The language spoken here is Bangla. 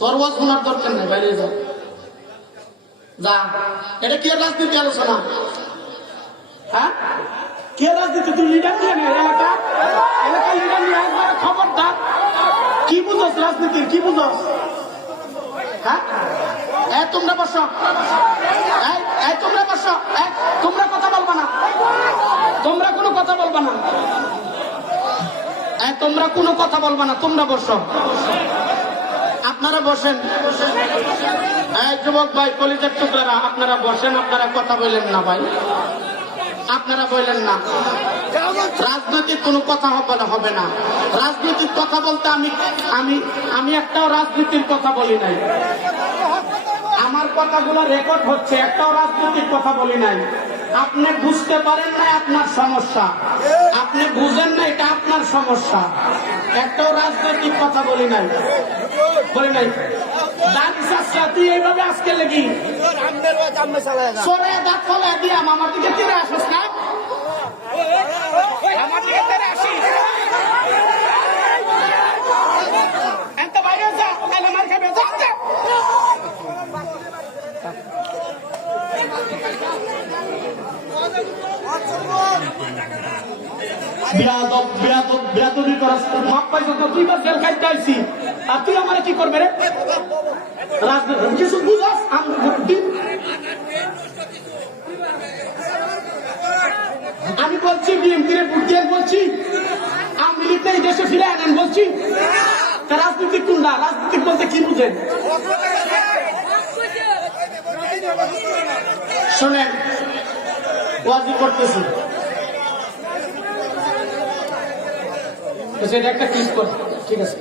তোর ওয়াজ শোনার দরকার নাই, বাইরে যাও যা। এটা কি রাজনীতি আলোচনা? হ্যাঁ, কে রাজনীতি? তুই লিডার নিয়ে নে, এলাকা লিডার নিয়ে একবার খবরদার। কি বুঝোস রাজনীতির? কি বুঝোস? হ্যাঁ, তোমরা বসো, তোমরা বসো, তোমরা কথা বলবা না, তোমরা কোনো কথা বলবা না, তোমরা কোনো কথা বলবা না, তোমরা বসো। আপনারা বসেন। যুবক ভাই, কলিজার টুকরারা, আপনারা বসেন, আপনারা কথা বললেন না ভাই, আপনারা বললেন না। রাজনৈতিক কোনো কথা হবে না। রাজনৈতিক কথা বলতে আমি একটাও রাজনীতির কথা বলি নাই। আমার কথাগুলো রেকর্ড হচ্ছে, একটাও রাজনৈতিক কথা বলি নাই। আপনি বুঝতে পারেন না, আপনার সমস্যা। আপনি বুঝেন না, এটা আপনার সমস্যা। একটাও রাজনৈতিক কথা বলি নাই, বলি নাই। তুই এইভাবে আজকে লেগি সরে দাঁত ফলে দিয়া আমার দিকে তীরে আসিস না, আমার দিকে তীরে আসিস। এত বাইরে যা, তাহলে মার খাবে। বেয়াদবি করাস, মাপ পাইছ তো? তুই বা জেল খাইতে আইছি, আর তুই আমার কি করবে রে? রাজনীতি কিছু বুঝাস? আমি বলছি বিএনপির বুঝিয়ে বলছি, আওয়ামী লীগকে এই দেশে ফিরে আনেন বলছি। রাজনীতি কোনটা? রাজনীতি বলতে কি বুঝেন? শোনেন, ওয়াজি করতেছি, সেটা একটা ক্লিক কর, ঠিক আছে।